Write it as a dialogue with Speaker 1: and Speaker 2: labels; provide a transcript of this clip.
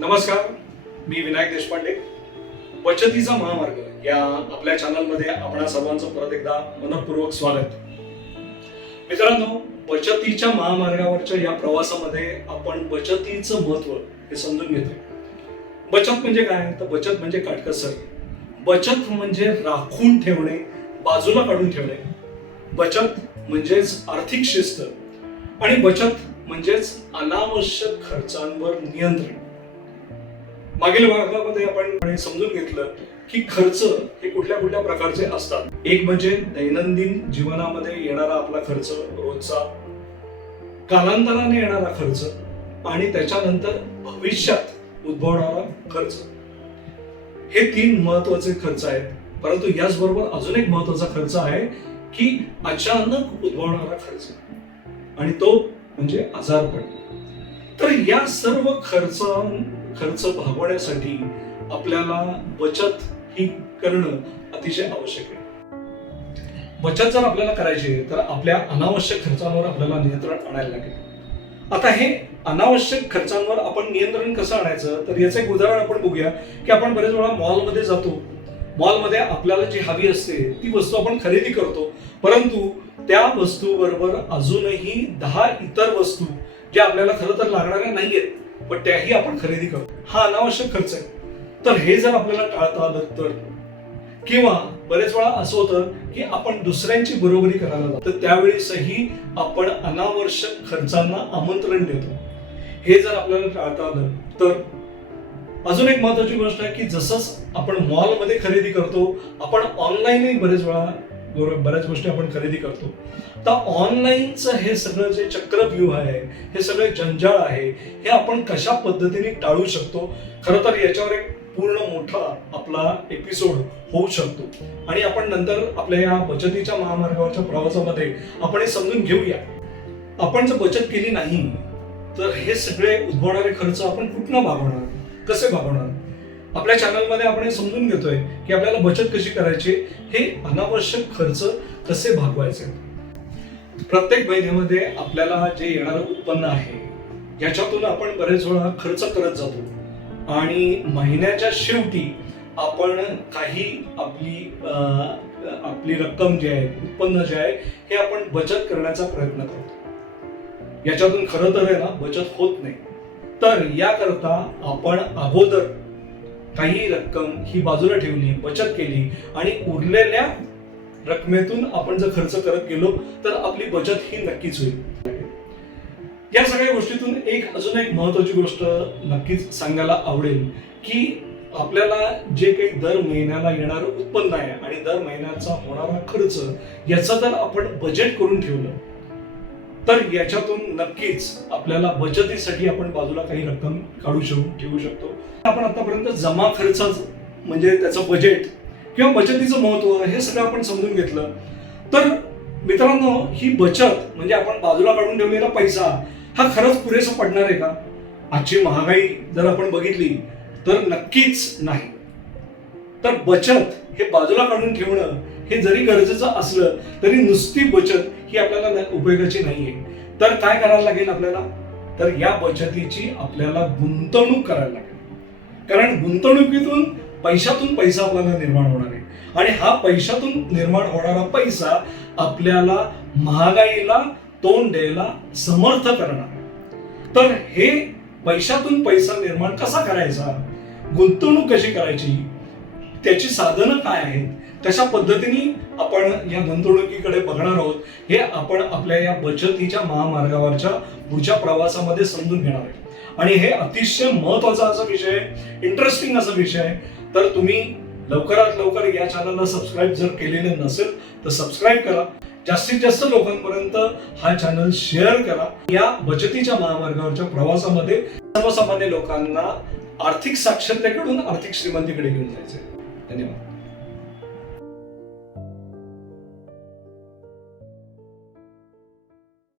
Speaker 1: नमस्कार मी विनायक देशपांडे. बचतीचा महामार्ग या आपल्या चॅनलमध्ये आपणा सर्वांचं परत एकदा मनपूर्वक स्वागत. मित्रांनो बचतीच्या महामार्गावरच्या या प्रवासामध्ये आपण बचतीचं महत्त्व हे समजून घेतोय. बचत म्हणजे काय? तर बचत म्हणजे काटकसर. बचत म्हणजे राखून ठेवणे बाजूला काढून ठेवणे. बचत म्हणजेच आर्थिक शिस्त. आणि बचत म्हणजेच अनावश्यक खर्चांवर नियंत्रण. मागील भागामध्ये आपण समजून घेतलं की खर्च हे कुठल्या कुठल्या प्रकारचे असतात. एक म्हणजे दैनंदिन जीवनामध्ये येणारा आपला खर्च रोजचा कालांतराने येणारा खर्च आणि त्याच्यानंतर भविष्यात उद्भवणारा खर्च. हे तीन महत्त्वाचे खर्च आहेत. परंतु याचबरोबर अजून एक महत्त्वाचा खर्च आहे की अचानक उद्भवणारा खर्च. आणि तो म्हणजे आजारपण. तर या सर्व खर्च खर्च भागवण्यासाठी आपल्याला बचत ही करणं अतिशय आवश्यक आहे. बचत जर आपल्याला करायची आहे तर आपल्या अनावश्यक खर्चांवर आपल्याला नियंत्रण आणायला लागेल. आता हे अनावश्यक खर्चांवर आपण नियंत्रण कसं आणायचं तर याचं एक उदाहरण आपण बघूया की आपण बरेच वेळा मॉलमध्ये जातो. मॉलमध्ये आपल्याला जी हवी असते ती वस्तू आपण खरेदी करतो. परंतु त्या वस्तू बरोबर अजूनही दहा इतर वस्तू ज्या आपल्याला खरं तर लागणाऱ्या नाहीयेत. पण त्याही आपण खरेदी करतो हा अनावश्यक खर्च आहे. तर हे जर आपल्याला टाळता आलं तर? किंवा बरेच वेळा असं होतं की आपण दुसऱ्यांची बरोबरी करायला लागतो. तर त्यावेळेसही आपण अनावश्यक खर्चांना आमंत्रण देतो. हे जर आपल्याला टाळता आलं तर? अजून एक महत्वाची गोष्ट आहे की जसंच आपण मॉलमध्ये खरेदी करतो आपण ऑनलाईनही बरेच वेळा बरोबर बऱ्याच गोष्टी आपण खरेदी करतो. तर ऑनलाईनचं हे सगळं जे चक्रव्यूह आहे हे सगळं जंजाळ आहे हे आपण कशा पद्धतीने टाळू शकतो? खरं तर याच्यावर एक पूर्ण मोठा आपला एपिसोड होऊ शकतो. आणि आपण नंतर आपल्या या बचतीच्या महामार्गावरच्या प्रवासामध्ये आपण हे समजून घेऊया. आपण जर बचत केली नाही तर हे सगळे उद्भवणारे खर्च आपण कुठनं भागवणार? कसे भागवणार? आपल्या चॅनलमध्ये आपण हे समजून घेतोय की आपल्याला बचत कशी करायची हे अनावश्यक खर्च कसे भागवायचे? प्रत्येक महिन्यामध्ये आपल्याला जे येणारं उत्पन्न आहे याच्यातून आपण बरेच वेळा खर्च करत जातो. आणि महिन्याच्या शेवटी आपण काही आपली आपली रक्कम जी आहे उत्पन्न जे आहे हे आपण बचत करण्याचा प्रयत्न करतो. याच्यातून खरं तर आहे ना बचत होत नाही. तर याकरता आपण अगोदर काही रक्कम ही बाजूला ठेवली बचत केली आणि उरलेल्या रकमेतून आपण जर खर्च करत गेलो तर आपली बचत ही नक्कीच होईल. या सगळ्या गोष्टीतून एक अजून एक महत्वाची गोष्ट नक्कीच सांगायला आवडेल की आपल्याला जे काही दर महिन्याला येणारं उत्पन्न आहे आणि दर महिन्याचा होणारा खर्च याचं जर आपण बजेट करून ठेवलं तर याच्यातून नक्कीच आपल्याला बचतीसाठी आपण बाजूला काही रक्कम काढू शकू ठेवू शकतो. आपण आतापर्यंत जमा खर्च म्हणजे त्याचं बजेट किंवा बचतीचं महत्त्व हे सगळं आपण समजून घेतलं. तर मित्रांनो ही बचत म्हणजे आपण बाजूला काढून ठेवलेला पैसा हा खरंच पुरेसा पडणार आहे का? आजची महागाई जर आपण बघितली तर नक्कीच नाही. तर बचत हे बाजूला काढून ठेवणं हे जरी गरजेचं असलं तरी नुसती बचत ही आपल्याला उपयोगाची नाहीये. तर काय करायला लागेल आपल्याला? तर या बचतीची आपल्याला गुंतवणूक करायला लागेल. कारण गुंतवणुकीतून पैशातून पैसा आपल्याला निर्माण होणार आहे. आणि हा पैशातून निर्माण होणारा पैसा आपल्याला महागाईला तोंड द्यायला समर्थ करणार तर हे पैशातून पैसा निर्माण कसा करायचा? गुंतवणूक कशी करायची? त्याची साधनं काय आहेत? तशा पद्धतीने आपण या गुंतवणुकीकडे बघणार आहोत. हे आपण आपल्या या बचतीच्या महामार्गावरच्या पुढच्या प्रवासामध्ये समजून घेणार आहे आणि हे अतिशय महत्त्वाचा असा विषय इंटरेस्टिंग असा विषय आहे. तर तुम्ही लवकरात लवकर या चॅनलला सबस्क्राईब जर केलेले नसेल तर सबस्क्राईब करा. जास्तीत जास्त लोकांपर्यंत हा चॅनल शेअर करा. या बचतीच्या महामार्गावरच्या प्रवासामध्ये सर्वसामान्य लोकांना आर्थिक साक्षरतेकडून आर्थिक श्रीमंतीकडे घेऊन जायचे धन्यवाद.